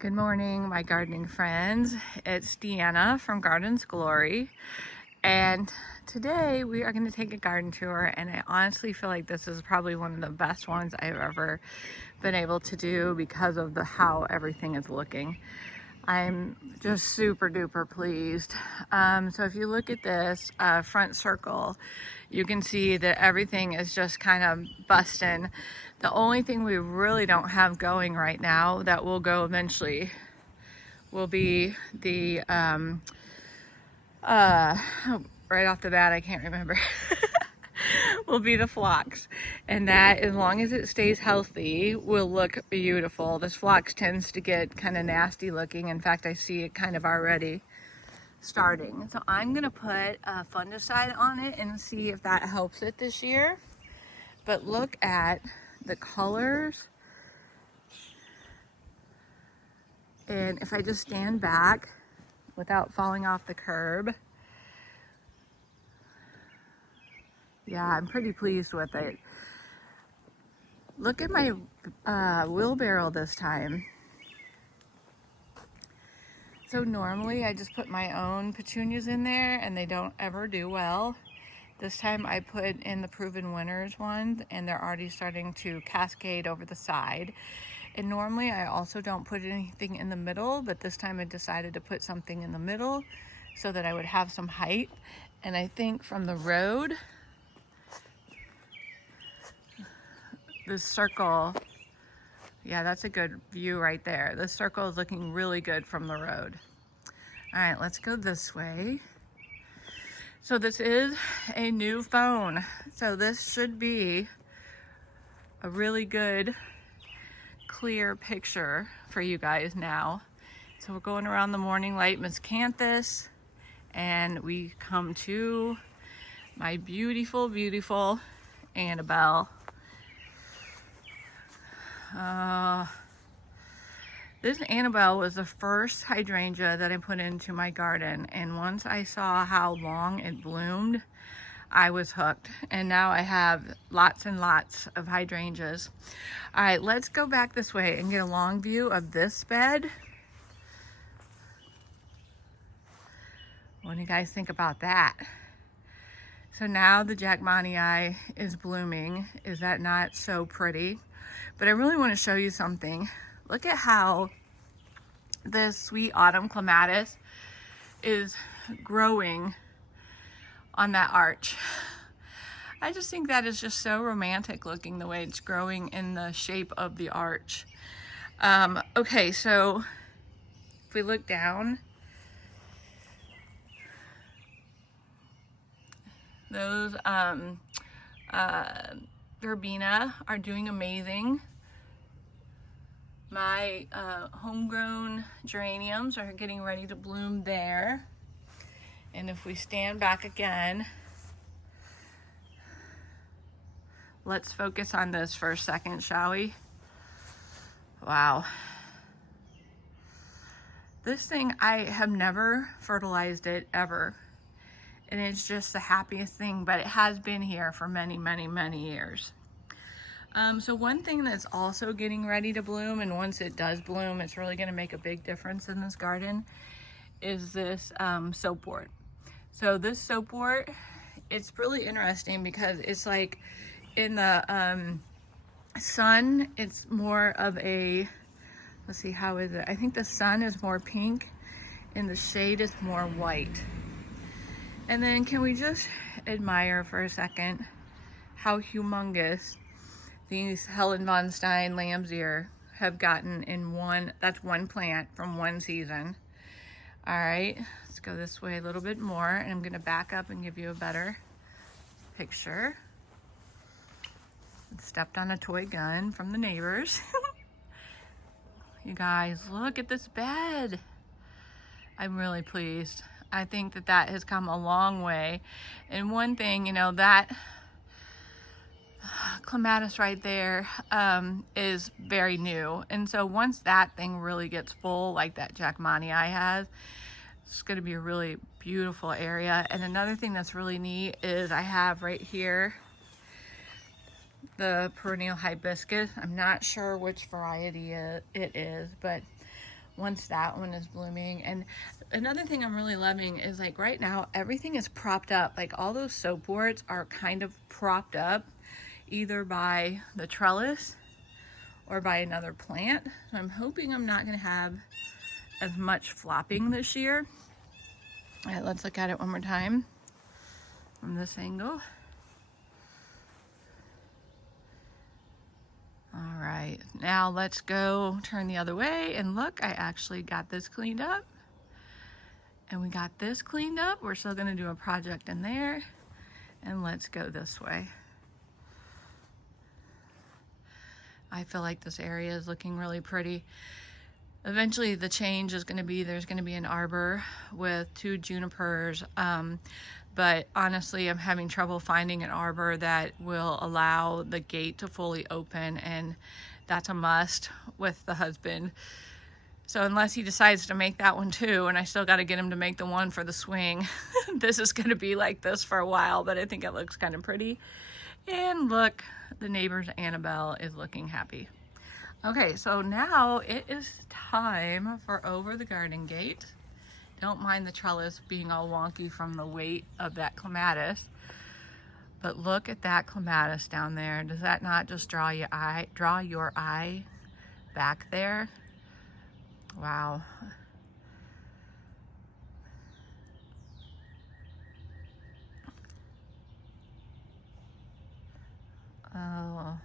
Good morning, my gardening friends. It's Deanna from Gardens Glory, and today we are going to take a garden tour, and I honestly feel like this is probably one of the best ones I've ever been able to do because of how everything is looking. I'm just super duper pleased. So if you look at this front circle, you can see that everything is just kind of busting. The only thing we really don't have going right now that will go eventually will be the right off the bat I can't remember will be the phlox, and that, as long as it stays healthy, will look beautiful. This phlox tends to get kind of nasty looking. In fact, I see it kind of already starting. So I'm gonna put a fungicide on it and see if that helps it this year. But look at the colors, and if I just stand back without falling off the curb, yeah, I'm pretty pleased with it. Look at my wheelbarrow this time. So normally I just put my own petunias in there and they don't ever do well. This time I put in the Proven Winners ones and they're already starting to cascade over the side. And normally I also don't put anything in the middle, but this time I decided to put something in the middle so that I would have some height. And I think from the road, this circle, yeah, that's a good view right there. This circle is looking really good from the road. All right, let's go this way. So this is a new phone. So this should be a really good, clear picture for you guys now. So we're going around the morning light miscanthus, and we come to my beautiful, beautiful Annabelle. This Annabelle was the first hydrangea that I put into my garden, and once I saw how long it bloomed, I was hooked, and now I have lots and lots of hydrangeas. All right, let's go back this way and get a long view of this bed. What do you guys think about that? So now the Jackmanii is blooming. Is that not so pretty? But I really want to show you something. Look at how this sweet autumn clematis is growing on that arch. I just think that is just so romantic looking, the way it's growing in the shape of the arch. Okay, so if we look down, those verbena are doing amazing. My homegrown geraniums are getting ready to bloom there. And if we stand back again, let's focus on this for a second, shall we? Wow. This thing, I have never fertilized it ever. And it's just the happiest thing, but it has been here for many, many, many years. So one thing that's also getting ready to bloom, and once it does bloom, it's really gonna make a big difference in this garden, is this soapwort. So this soapwort, it's really interesting because it's like in the sun, it's more of a, let's see, how is it? I think the sun is more pink and the shade is more white. And then can we just admire for a second how humongous these Helen von Stein lamb's ear have gotten in that's one plant from one season. All right, let's go this way a little bit more, and I'm gonna back up and give you a better picture. Stepped on a toy gun from the neighbors. You guys, look at this bed. I'm really pleased. I think that that has come a long way. And one thing, you know, that clematis right there is very new, and so once that thing really gets full, like that Jackmanii has, it's going to be a really beautiful area. And another thing that's really neat is I have right here the perennial hibiscus. I'm not sure which variety it is, but once that one is blooming. And another thing I'm really loving is like right now, everything is propped up. Like all those soap boards are kind of propped up either by the trellis or by another plant. So I'm hoping I'm not gonna have as much flopping this year. All right, let's look at it one more time from this angle. All right, now let's go turn the other way and look, I actually got this cleaned up. And we got this cleaned up. We're still gonna do a project in there. And let's go this way. I feel like this area is looking really pretty. Eventually the change is gonna be, there's gonna be an arbor with 2 junipers. But honestly, I'm having trouble finding an arbor that will allow the gate to fully open, and that's a must with the husband. So unless he decides to make that one too, and I still got to get him to make the one for the swing, this is going to be like this for a while, but I think it looks kind of pretty. And look, the neighbor's Annabelle is looking happy. Okay, so now it is time for over the garden gate. Don't mind the trellis being all wonky from the weight of that clematis. But look at that clematis down there. Does that not just draw your eye back there? Wow. Oh.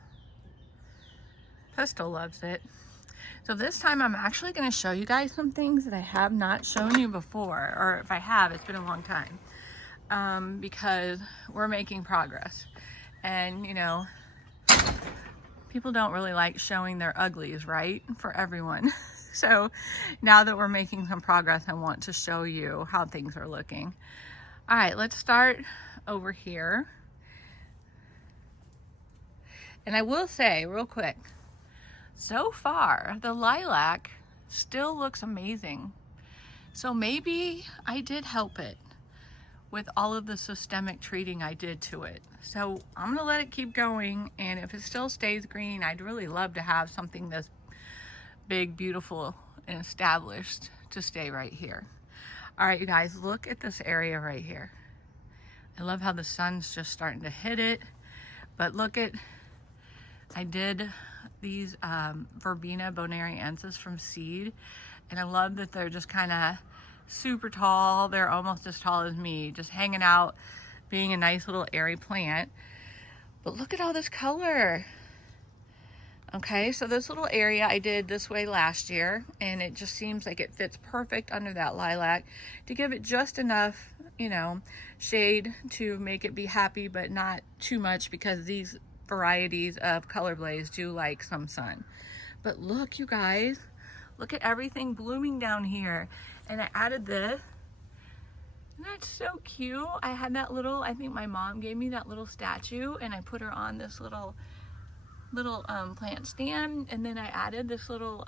Pistol loves it. So this time I'm actually going to show you guys some things that I have not shown you before, or if I have, it's been a long time, because we're making progress. And you know, people don't really like showing their uglies, right? For everyone. So now that we're making some progress, I want to show you how things are looking. All right, let's start over here. And I will say real quick, so far, the lilac still looks amazing. So maybe I did help it with all of the systemic treating I did to it. So I'm gonna let it keep going, and if it still stays green, I'd really love to have something this big, beautiful, and established to stay right here. All right, you guys, look at this area right here. I love how the sun's just starting to hit it, but look at, I did these Verbena bonariensis from seed, and I love that they're just kind of super tall. They're almost as tall as me, just hanging out, being a nice little airy plant. But look at all this color. Okay, so this little area I did this way last year, and it just seems like it fits perfect under that lilac to give it just enough, you know, shade to make it be happy, but not too much, because these varieties of color blaze do like some sun. But look, you guys, look at everything blooming down here. And I added this, and that's so cute. I had that little, I think my mom gave me that little statue, and I put her on this little plant stand, and then I added this little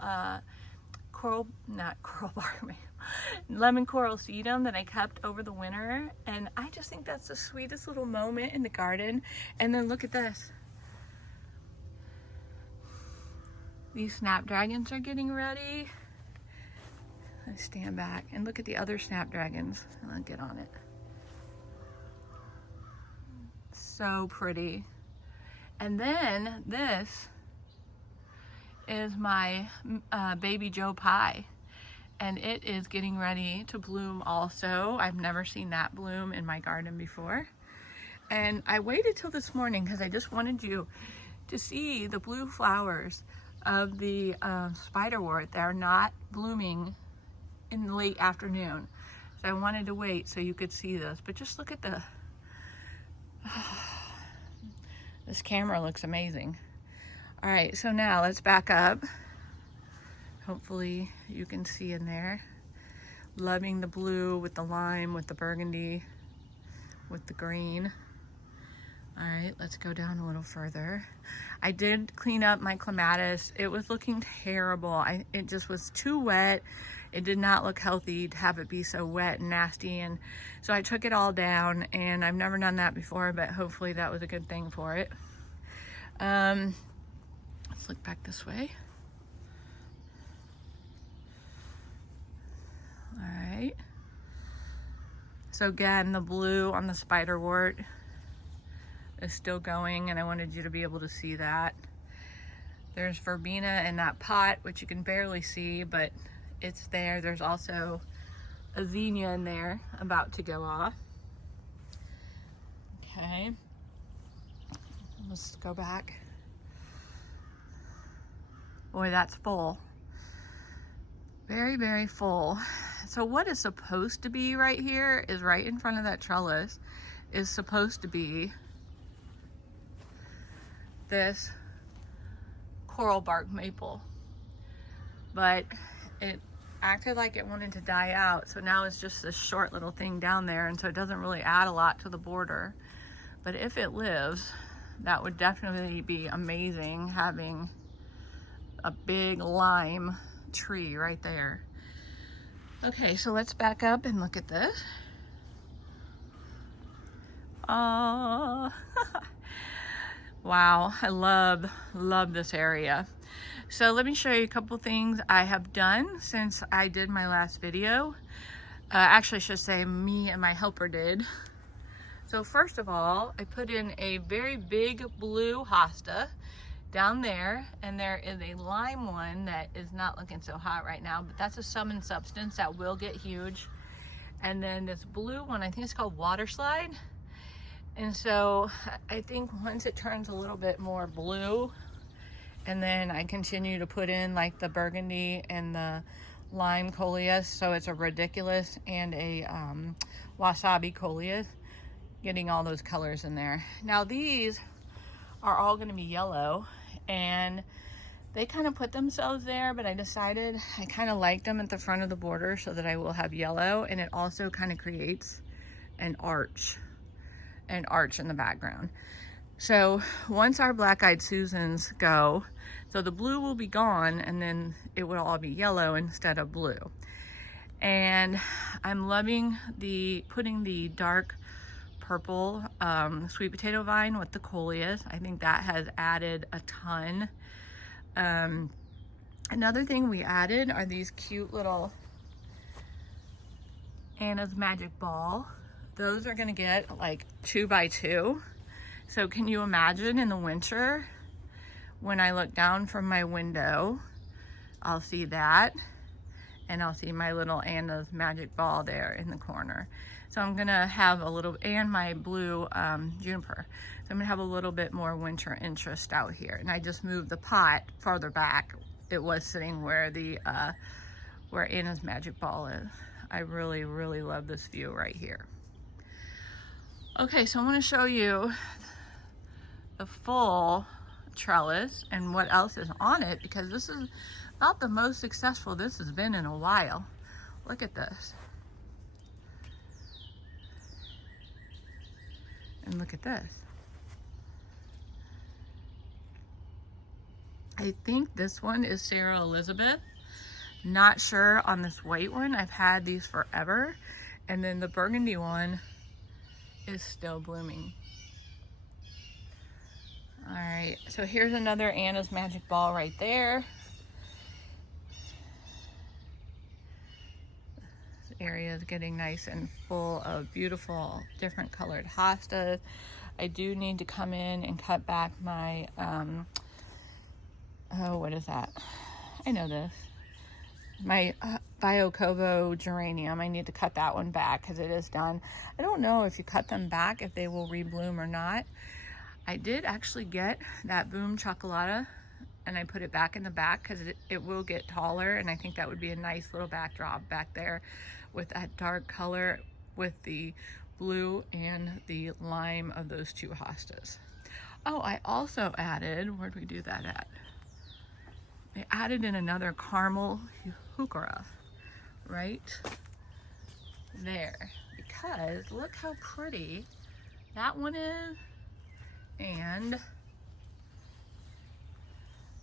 lemon coral sedum that I kept over the winter. And I just think that's the sweetest little moment in the garden. And then look at this. These snapdragons are getting ready. I stand back and look at the other snapdragons, and I'll get on it. So pretty. And then this is my baby Joe Pye, and it is getting ready to bloom also. I've never seen that bloom in my garden before. And I waited till this morning because I just wanted you to see the blue flowers of the spiderwort that are not blooming in the late afternoon. So I wanted to wait so you could see this, but just look at the, this camera looks amazing. All right, so now let's back up. Hopefully you can see in there. Loving the blue with the lime, with the burgundy, with the green. All right, let's go down a little further. I did clean up my clematis. It was looking terrible. It just was too wet. It did not look healthy to have it be so wet and nasty. And so I took it all down, and I've never done that before, but hopefully that was a good thing for it. Let's look back this way. So again, the blue on the spiderwort is still going, and I wanted you to be able to see that. There's verbena in that pot, which you can barely see, but it's there. There's also a zinnia in there about to go off. Okay, let's go back. Boy, that's full. Very, very full. So what is supposed to be right here is right in front of that trellis is supposed to be this coral bark maple, but it acted like it wanted to die out, so now it's just this short little thing down there, and so it doesn't really add a lot to the border. But if it lives, that would definitely be amazing, having a big lime tree right there. Okay, so let's back up and look at this. Oh, wow, I love this area. So let me show you a couple things I have done since I did my last video. Actually, I should say me and my helper did. So first of all, I put in a very big blue hosta down there, and there is a lime one that is not looking so hot right now, but that's a summon substance that will get huge. And then this blue one, I think it's called water slide. And so I think once it turns a little bit more blue, and then I continue to put in like the burgundy and the lime coleus, so it's a ridiculous and a wasabi coleus, getting all those colors in there. Now these are all going to be yellow, and they kind of put themselves there, but I decided I kind of liked them at the front of the border so that I will have yellow, and it also kind of creates an arch in the background. So once our black-eyed Susans go, so the blue will be gone, and then it will all be yellow instead of blue. And I'm loving putting the dark purple sweet potato vine with the coleus. I think that has added a ton. Another thing we added are these cute little Anna's Magic Ball. Those are gonna get like 2 by 2. So can you imagine in the winter when I look down from my window, I'll see that, and I'll see my little Anna's Magic Ball there in the corner. So I'm gonna have a little, and my blue juniper. So I'm gonna have a little bit more winter interest out here. And I just moved the pot farther back. It was sitting where the where Anna's Magic Ball is. I really, really love this view right here. Okay, so I want to show you the full trellis and what else is on it, because this is not the most successful this has been in a while. Look at this. And look at this. I think this one is Sarah Elizabeth. Not sure on this white one. I've had these forever. And then the burgundy one is still blooming. All right, so here's another Anna's Magic Ball right there. This area is getting nice and full of beautiful different colored hostas. I do need to come in and cut back my oh, what is that? I know this. My Biocovo geranium. I need to cut that one back because it is done. I don't know if you cut them back if they will rebloom or not. I did actually get that Boom Chocolata, and I put it back in the back because it will get taller, and I think that would be a nice little backdrop back there with that dark color with the blue and the lime of those two hostas. Oh, I also added, where'd we do that at? I added in another caramel heuchera right there, because look how pretty that one is, and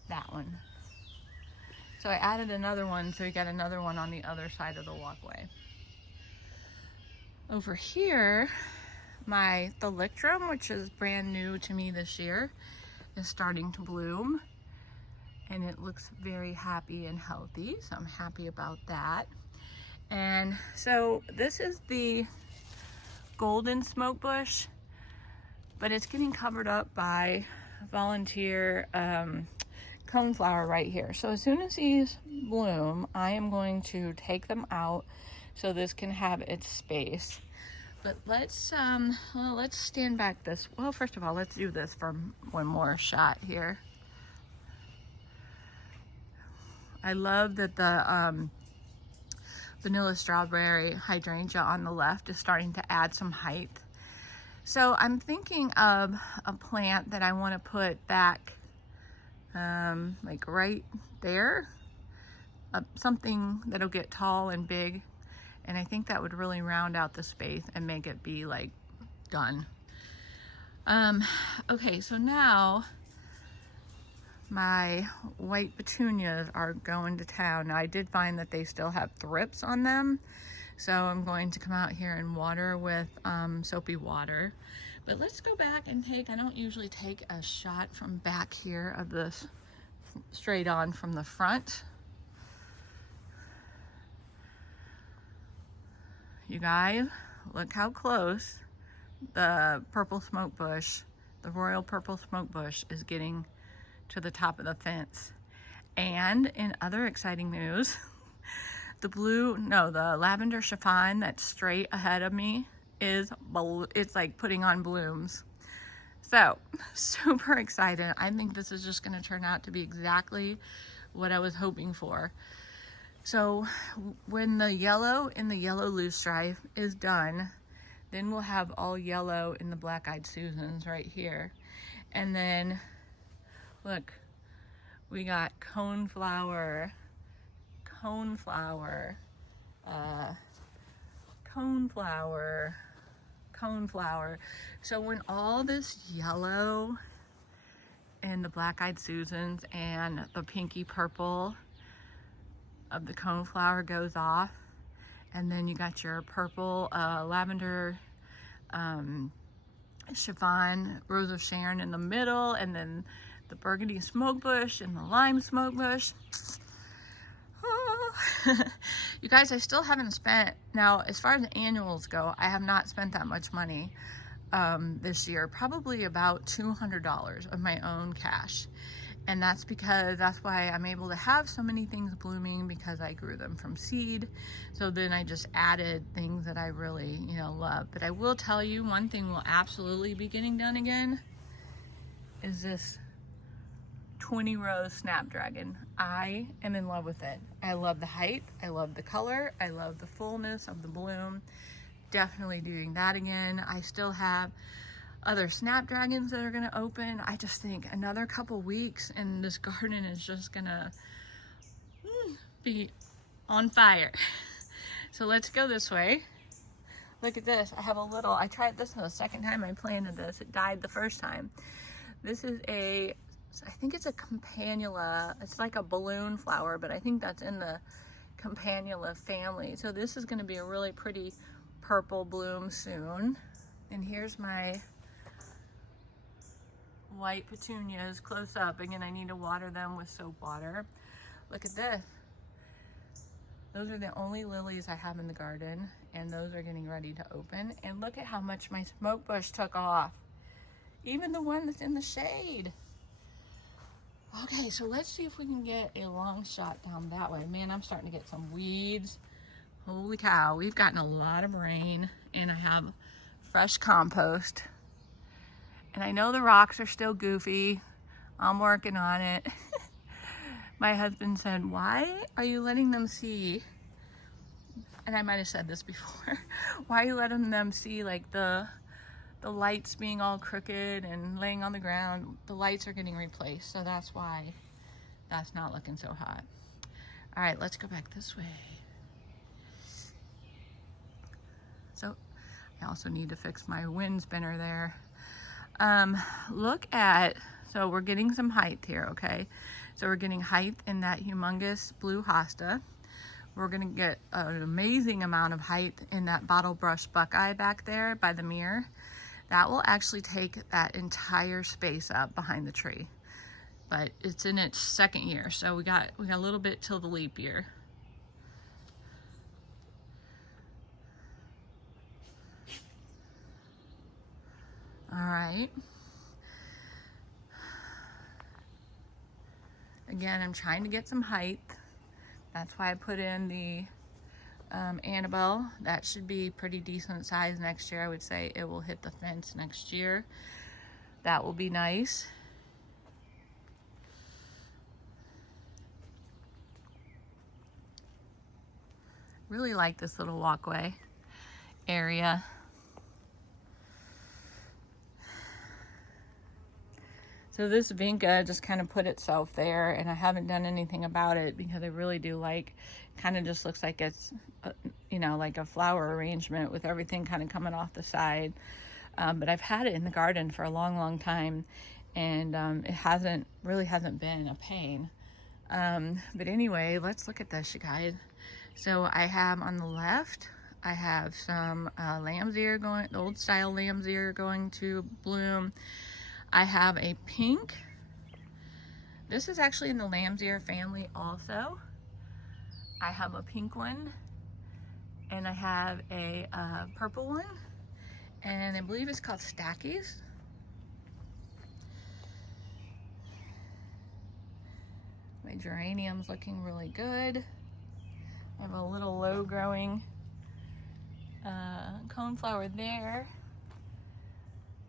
that one. So I added another one, so you got another one on the other side of the walkway. Over here, my thalictrum, which is brand new to me this year, is starting to bloom, and it looks very happy and healthy, so I'm happy about that. And so this is the golden smoke bush, but it's getting covered up by volunteer coneflower right here. So as soon as these bloom, I am going to take them out so this can have its space. But let's stand back this. Well, first of all, let's do this for one more shot here. I love that the vanilla strawberry hydrangea on the left is starting to add some height. So I'm thinking of a plant that I want to put back like right there, something that'll get tall and big, and I think that would really round out the space and make it be like done. Okay, so now my white petunias are going to town. Now I did find that they still have thrips on them, so I'm going to come out here and water with soapy water. But let's go back and take, I don't usually take a shot from back here of this straight on from the front. You guys, look how close the purple smoke bush, the royal purple smoke bush, is getting to the top of the fence. And in other exciting news, the lavender chiffon that's straight ahead of me it's like putting on blooms. So super excited. I think this is just going to turn out to be exactly what I was hoping for. So when the yellow in the yellow loosestrife is done, then we'll have all yellow in the black-eyed Susans right here. And then look, we got coneflower, coneflower, coneflower, coneflower. So when all this yellow and the black-eyed Susans and the pinky purple of the coneflower goes off, and then you got your purple lavender chiffon, Rose of Sharon in the middle, and then the burgundy smoke bush and the lime smoke bush. Oh. You guys, I still haven't spent, now as far as annuals go, I have not spent that much money this year, probably about $200 of my own cash. And that's why I'm able to have so many things blooming, because I grew them from seed. So then I just added things that I really, love. But I will tell you, one thing will absolutely be getting done again is this 20 rose snapdragon. I am in love with it. I love the height. I love the color. I love the fullness of the bloom. Definitely doing that again. I still have other snapdragons that are going to open. I just think another couple weeks and this garden is just gonna be on fire. So let's go this way. Look at this. I tried this the second time I planted this. It died the first time. This is I think it's a campanula. It's like a balloon flower, but I think that's in the campanula family. So this is going to be a really pretty purple bloom soon. And here's my white petunias close up. Again, I need to water them with soap water. Look at this. Those are the only lilies I have in the garden, and those are getting ready to open. And look at how much my smoke bush took off. Even the one that's in the shade. Okay, so let's see if we can get a long shot down that way. Man, I'm starting to get some weeds. Holy cow, we've gotten a lot of rain, and I have fresh compost. And I know the rocks are still goofy. I'm working on it. My husband said, why are you letting them see? And I might have said this before. Why are you letting them see like the lights being all crooked and laying on the ground? The lights are getting replaced, so that's why that's not looking so hot. All right, let's go back this way. So I also need to fix my wind spinner there. So we're getting some height here, okay? So we're getting height in that humongous blue hosta. We're gonna get an amazing amount of height in that bottle brush buckeye back there by the mirror. That will actually take that entire space up behind the tree. But it's in its second year, so we got a little bit till the leap year. All right. Again, I'm trying to get some height. That's why I put in the Annabelle. That should be pretty decent size next year. I would say it will hit the fence next year. That will be nice. Really like this little walkway area. So this vinca just kind of put itself there, and I haven't done anything about it because I really do like, kind of just looks like it's, you know, like a flower arrangement with everything kind of coming off the side. But I've had it in the garden for a long, long time, and it really hasn't been a pain. But anyway, let's look at this, you guys. So I have on the left, I have some lamb's ear going, the old style lamb's ear going to bloom. I have a pink. This is actually in the lamb's ear family also. I have a pink one, and I have a purple one, and I believe it's called Stackies. My geranium's looking really good. I have a little low growing coneflower there,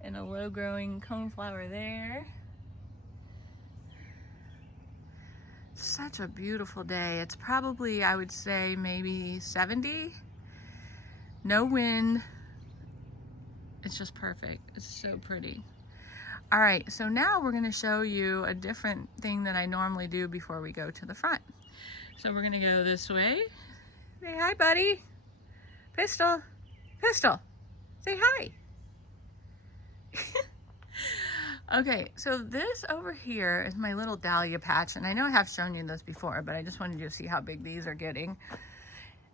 and a low growing coneflower there. Such a beautiful day. It's probably, I would say, maybe 70. No wind. It's just perfect. It's so pretty. All right, so now we're gonna show you a different thing that I normally do before we go to the front. So we're gonna go this way. Say hi, buddy. Pistol, Pistol, say hi. Okay, so this over here is my little dahlia patch, and I know I have shown you this before, but I just wanted you to see how big these are getting.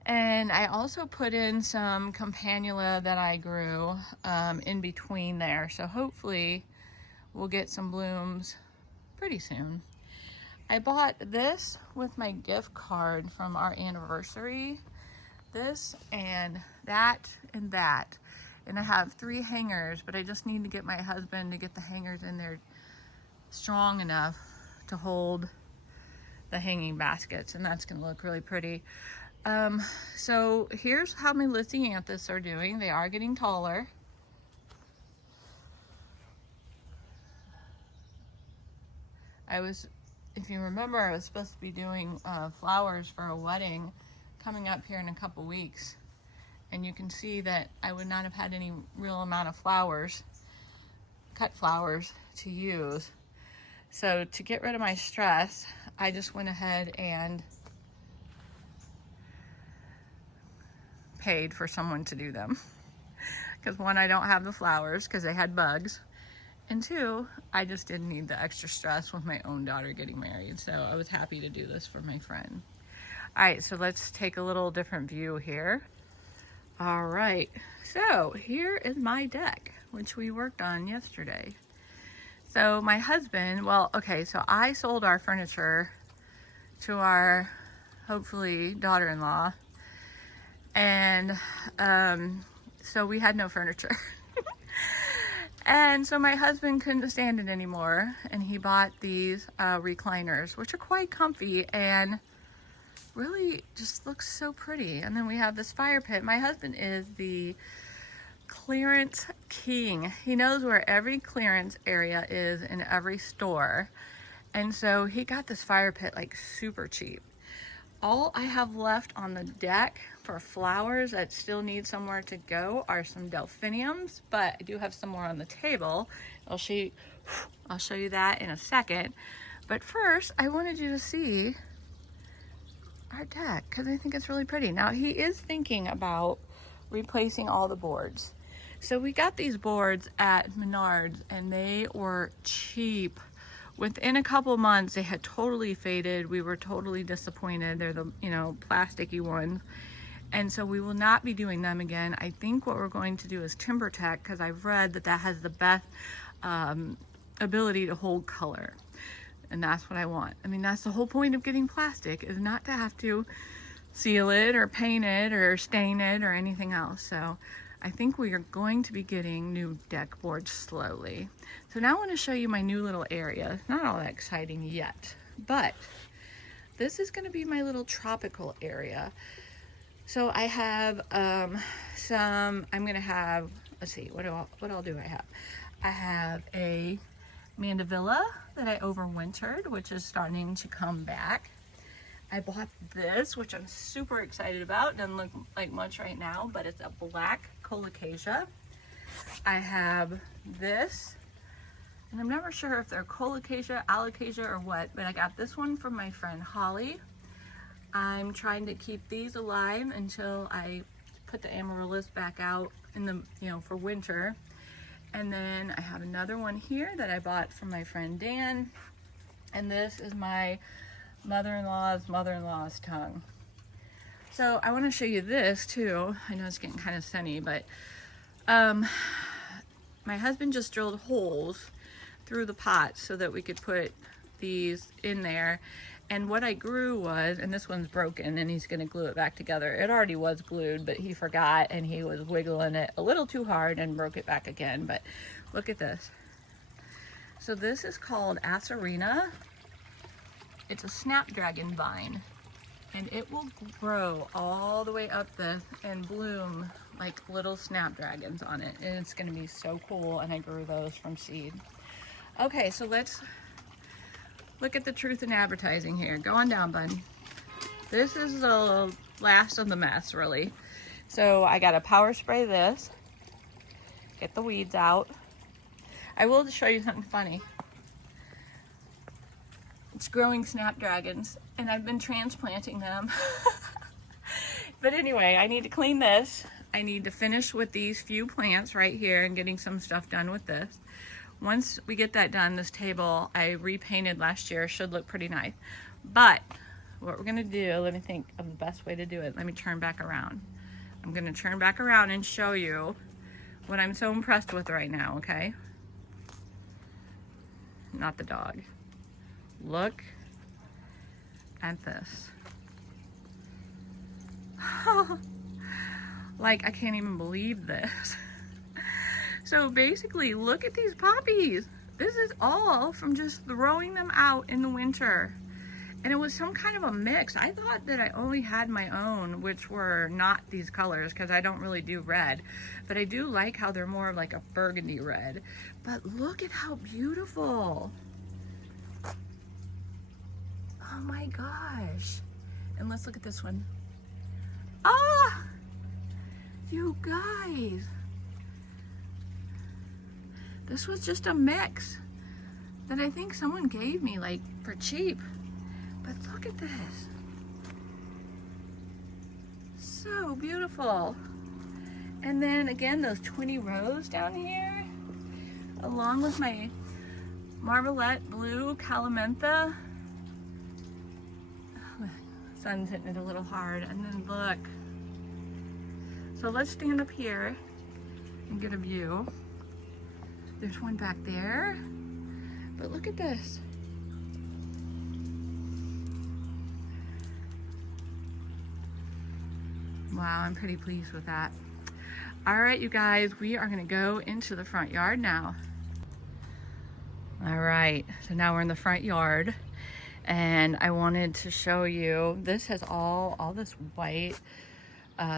And I also put in some campanula that I grew in between there, so hopefully we'll get some blooms pretty soon. I bought this with my gift card from our anniversary. This and that and that. And I have 3 hangers, but I just need to get my husband to get the hangers in there strong enough to hold the hanging baskets, and that's gonna look really pretty. So here's how my lithyanthus are doing. They are getting taller. If you remember, I was supposed to be doing flowers for a wedding coming up here in a couple weeks. And you can see that I would not have had any real amount of flowers, cut flowers, to use. So to get rid of my stress, I just went ahead and paid for someone to do them. Because 1, I don't have the flowers because they had bugs. And 2, I just didn't need the extra stress with my own daughter getting married. So I was happy to do this for my friend. All right, so let's take a little different view here. All right, so here is my deck, which we worked on yesterday. So my husband, well, okay, so I sold our furniture to our, hopefully, daughter-in-law. And so we had no furniture. And so my husband couldn't stand it anymore, and he bought these recliners, which are quite comfy and really just looks so pretty. And then we have this fire pit. My husband is the clearance king. He knows where every clearance area is in every store. And so he got this fire pit like super cheap. All I have left on the deck for flowers that still need somewhere to go are some delphiniums, but I do have some more on the table. I'll show you that in a second. But first, I wanted you to see our deck because I think it's really pretty. Now, he is thinking about replacing all the boards. So we got these boards at Menards, and they were cheap. Within a couple months, they had totally faded. We were totally disappointed. They're the, plasticky ones. And so we will not be doing them again. I think what we're going to do is TimberTech, because I've read that has the best ability to hold color. And that's what I want. I mean, that's the whole point of getting plastic, is not to have to seal it or paint it or stain it or anything else. So I think we are going to be getting new deck boards slowly. So now I want to show you my new little area. Not all that exciting yet, but this is going to be my little tropical area. So I have I'm going to have, let's see, what all do I have? I have a mandevilla that I overwintered, which is starting to come back. I bought this, which I'm super excited about. Doesn't look like much right now, but it's a black colocasia. I have this, and I'm never sure if they're colocasia, alocasia, or what, but I got this one from my friend Holly. I'm trying to keep these alive until I put the amaryllis back out in the, for winter. And then I have another one here that I bought from my friend Dan. And this is my mother-in-law's tongue. So I want to show you this too. I know it's getting kind of sunny, but my husband just drilled holes through the pot so that we could put these in there. And what I grew was, and this one's broken and he's gonna glue it back together. It already was glued, but he forgot and he was wiggling it a little too hard and broke it back again. But look at this. So this is called Acerina. It's a snapdragon vine, and it will grow all the way up this and bloom like little snapdragons on it. And it's gonna be so cool, and I grew those from seed. Okay, so let's look at the truth in advertising here. Go on down, bud. This is the last of the mess, really. So I gotta power spray this, get the weeds out. I will show you something funny. It's growing snapdragons, and I've been transplanting them. But anyway, I need to clean this. I need to finish with these few plants right here and getting some stuff done with this. Once we get that done, this table I repainted last year, should look pretty nice. But what we're gonna do, let me think of the best way to do it. Let me turn back around. I'm gonna turn back around and show you what I'm so impressed with right now, okay? Not the dog. Look at this. Like, I can't even believe this. So basically, look at these poppies. This is all from just throwing them out in the winter. And it was some kind of a mix. I thought that I only had my own, which were not these colors, because I don't really do red. But I do like how they're more of like a burgundy red. But look at how beautiful. Oh my gosh. And let's look at this one. Ah! You guys. This was just a mix that I think someone gave me like for cheap. But look at this. So beautiful. And then again, those 20 rows down here, along with my Marvelette Blue Calamantha. Sun's hitting it a little hard, and then look. So let's stand up here and get a view. There's one back there, but look at this. Wow, I'm pretty pleased with that. All right, you guys, we are gonna go into the front yard now. All right, so now we're in the front yard. And I wanted to show you, this has all this white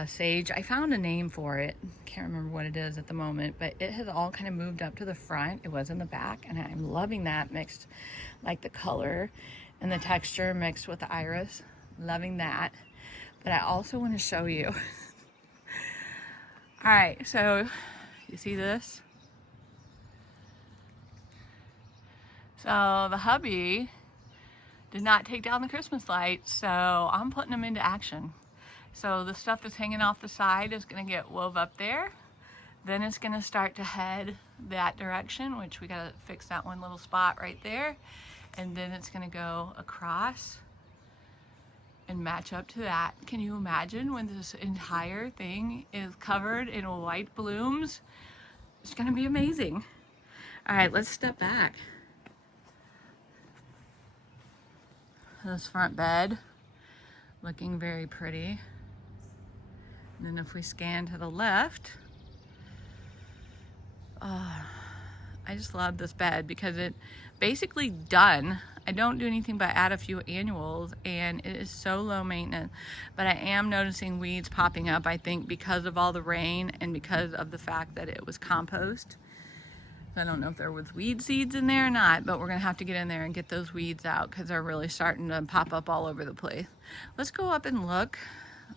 sage. I found a name for it. Can't remember what it is at the moment, but it has all kind of moved up to the front. It was in the back, and I'm loving that mixed, like the color and the texture mixed with the iris. Loving that. But I also want to show you. All right, so you see this? So the hubby did not take down the Christmas lights, so I'm putting them into action. So the stuff that's hanging off the side is gonna get wove up there. Then it's gonna start to head that direction, which we gotta fix that one little spot right there. And then it's gonna go across and match up to that. Can you imagine when this entire thing is covered in white blooms? It's gonna be amazing. All right, let's step back. This front bed, looking very pretty. And then if we scan to the left, I just love this bed because it basically done. I don't do anything but add a few annuals, and it is so low maintenance. But I am noticing weeds popping up, I think, because of all the rain and because of the fact that it was compost. I don't know if there was weed seeds in there or not, but we're gonna have to get in there and get those weeds out because they're really starting to pop up all over the place. Let's go up and look.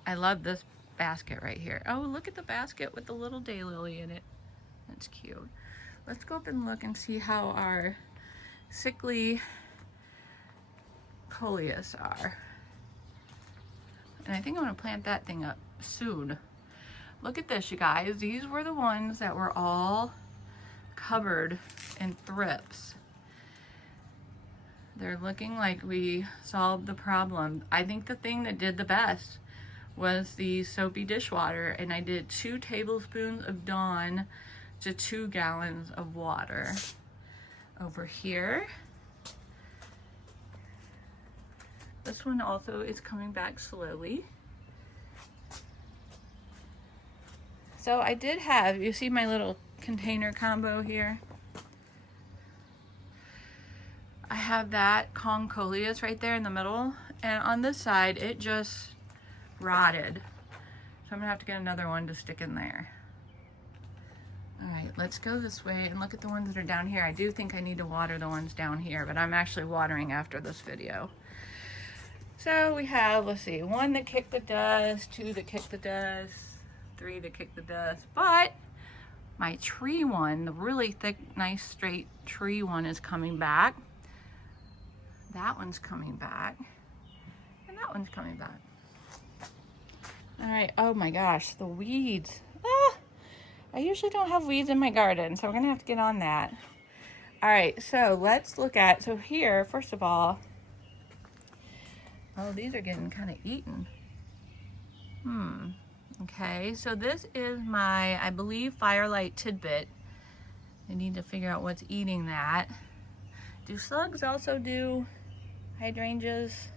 I love this basket right here. Oh, look at the basket with the little daylily in it. That's cute. Let's go up and look and see how our sickly coleus are. And I think I'm gonna plant that thing up soon. Look at this, you guys. These were the ones that were all covered in thrips. They're looking like we solved the problem. I think the thing that did the best was the soapy dishwater, and I did 2 tablespoons of Dawn to 2 gallons of water. Over here, this one also is coming back slowly. So I did have, you see my little container combo here? I have that Kong coleus right there in the middle, and on this side it just rotted. So I'm gonna have to get another one to stick in there. All right, let's go this way and look at the ones that are down here. I do think I need to water the ones down here, but I'm actually watering after this video. So we have, let's see, 1 that kicked the dust, 2 that kicked the dust, 3 that kicked the dust, but my tree one, the really thick, nice, straight tree one is coming back. That one's coming back, and that one's coming back. All right, oh my gosh, the weeds. I usually don't have weeds in my garden, so we're gonna have to get on that. All right, so let's look at, so here, first of all, oh, these are getting kind of eaten. Okay, so this is my, I believe, Firelight Tidbit. I need to figure out what's eating that. Do slugs also do hydrangeas?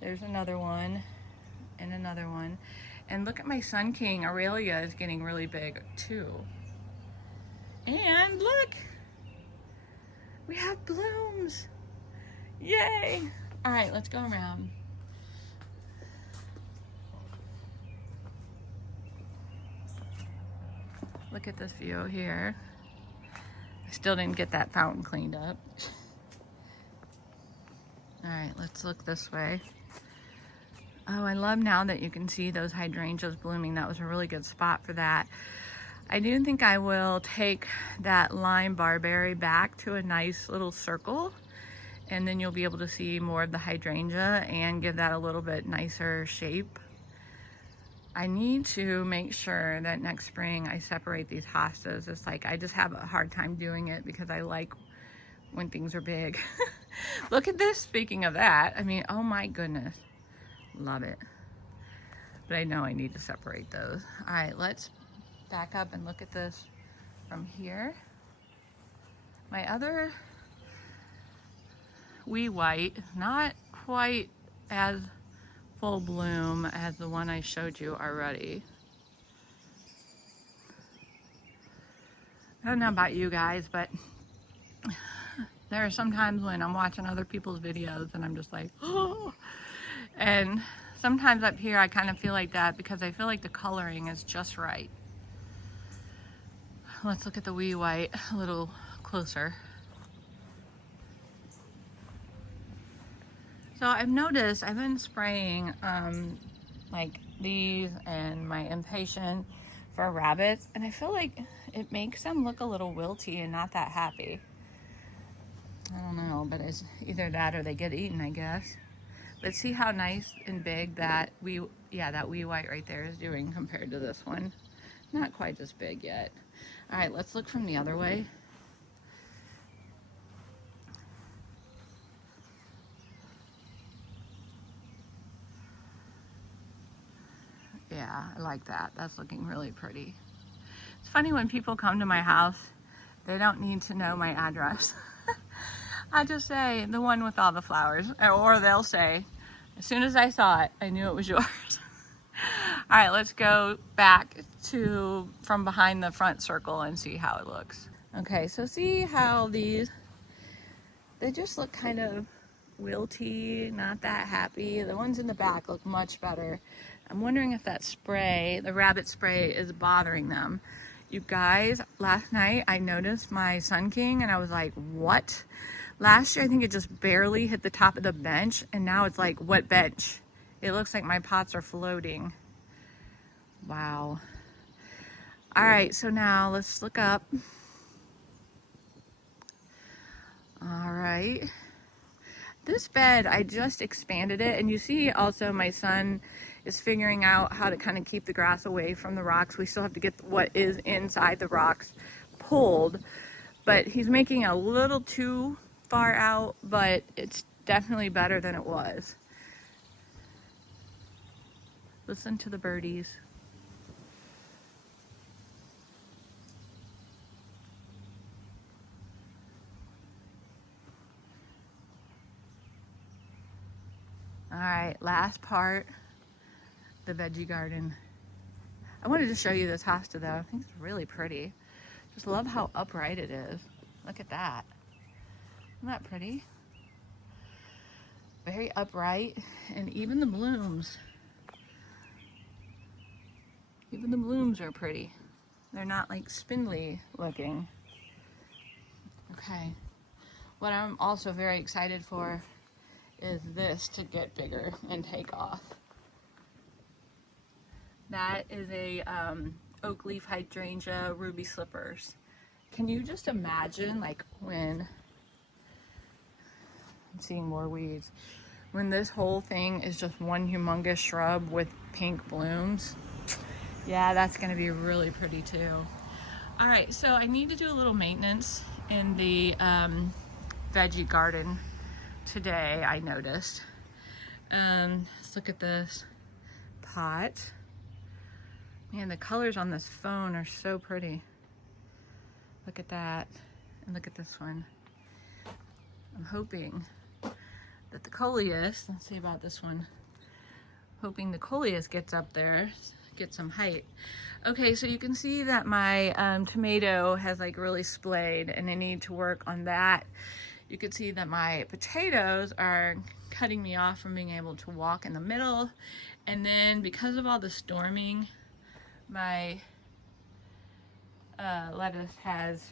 There's another one, and another one. And look at my Sun King Aurelia is getting really big too. And look, we have blooms. Yay! All right, let's go around. Look at this view here. I still didn't get that fountain cleaned up. All right, let's look this way. Oh, I love now that you can see those hydrangeas blooming. That was a really good spot for that. I do think I will take that lime barberry back to a nice little circle, and then you'll be able to see more of the hydrangea and give that a little bit nicer shape. I need to make sure that next spring I separate these hostas. It's like I just have a hard time doing it because I like when things are big. Look at this, speaking of that. I mean, oh my goodness. Love it. But I know I need to separate those. All right, let's back up and look at this from here. My other wee white, not quite as full bloom as the one I showed you already. I don't know about you guys, but there are some times when I'm watching other people's videos and I'm just like, oh. And sometimes up here I kind of feel like that because I feel like the coloring is just right. Let's look at the wee white a little closer. So I've noticed I've been spraying like these and my Impatient for rabbits, and I feel like it makes them look a little wilty and not that happy. I don't know, but it's either that or they get eaten, I guess. But see how nice and big that wee white right there is doing compared to this one. Not quite as big yet. All right, let's look from the other way. Yeah, I like that. That's looking really pretty. It's funny when people come to my house, they don't need to know my address. I just say the one with all the flowers, or they'll say, as soon as I saw it, I knew it was yours. All right, let's go back to from behind the front circle and see how it looks. Okay, so see how they just look kind of wilty, not that happy. The ones in the back look much better. I'm wondering if that spray, the rabbit spray, is bothering them. You guys, last night I noticed my Sun King and I was like, what? Last year I think it just barely hit the top of the bench and now it's like, what bench? It looks like my pots are floating. Wow. All right, so now let's look up. All right. This bed, I just expanded it, and you see also my son is figuring out how to kind of keep the grass away from the rocks. We still have to get what is inside the rocks pulled, but he's making a little too far out, but it's definitely better than it was. Listen to the birdies. All right, last part, the veggie garden. I wanted to show you this hosta though. I think it's really pretty. Just love how upright it is. Look at that. Isn't that pretty? Very upright, and even the blooms. Even the blooms are pretty. They're not like spindly looking. Okay. What I'm also very excited for is this to get bigger and take off. That is a oak leaf hydrangea ruby slippers. Can you just imagine, like, when I'm seeing more weeds, when this whole thing is just one humongous shrub with pink blooms? Yeah, that's gonna be really pretty too. All right, so I need to do a little maintenance in the veggie garden today, I noticed. Let's look at this pot. Man, the colors on this phone are so pretty. Look at that, and look at this one. I'm hoping that the coleus, let's see about this one, hoping the coleus gets up there, get some height. Okay, so you can see that my tomato has like really splayed, and I need to work on that. You can see that my potatoes are cutting me off from being able to walk in the middle. And then because of all the storming, my lettuce has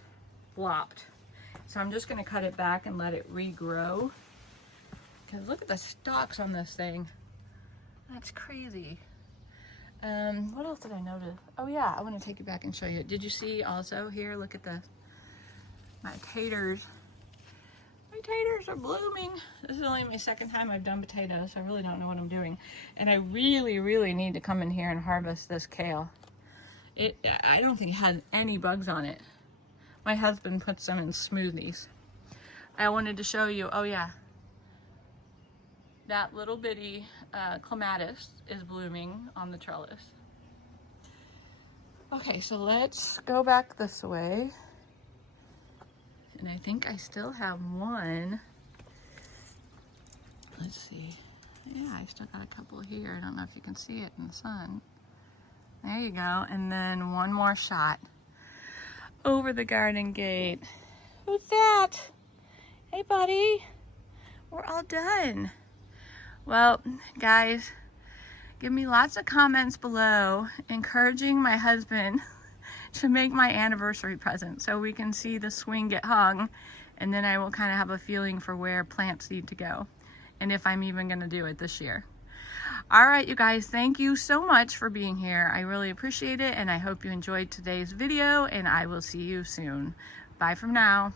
flopped. So I'm just gonna cut it back and let it regrow. Because look at the stalks on this thing. That's crazy. What else did I notice? Oh yeah, I want to take you back and show you. Did you see also here, look at my taters. My taters are blooming. This is only my second time I've done potatoes, so I really don't know what I'm doing. And I really, really need to come in here and harvest this kale. I don't think it had any bugs on it. My husband puts them in smoothies. I wanted to show you, oh yeah, that little bitty clematis is blooming on the trellis. Okay, so let's go back this way. And I think I still have one. Let's see. Yeah, I still got a couple here. I don't know if you can see it in the sun. There you go. And then one more shot over the garden gate. Who's that? Hey, buddy. We're all done. Well, guys, give me lots of comments below encouraging my husband to make my anniversary present so we can see the swing get hung, and then I will kind of have a feeling for where plants need to go and if I'm even going to do it this year. All right, you guys, thank you so much for being here. I really appreciate it, and I hope you enjoyed today's video, and I will see you soon. Bye from now.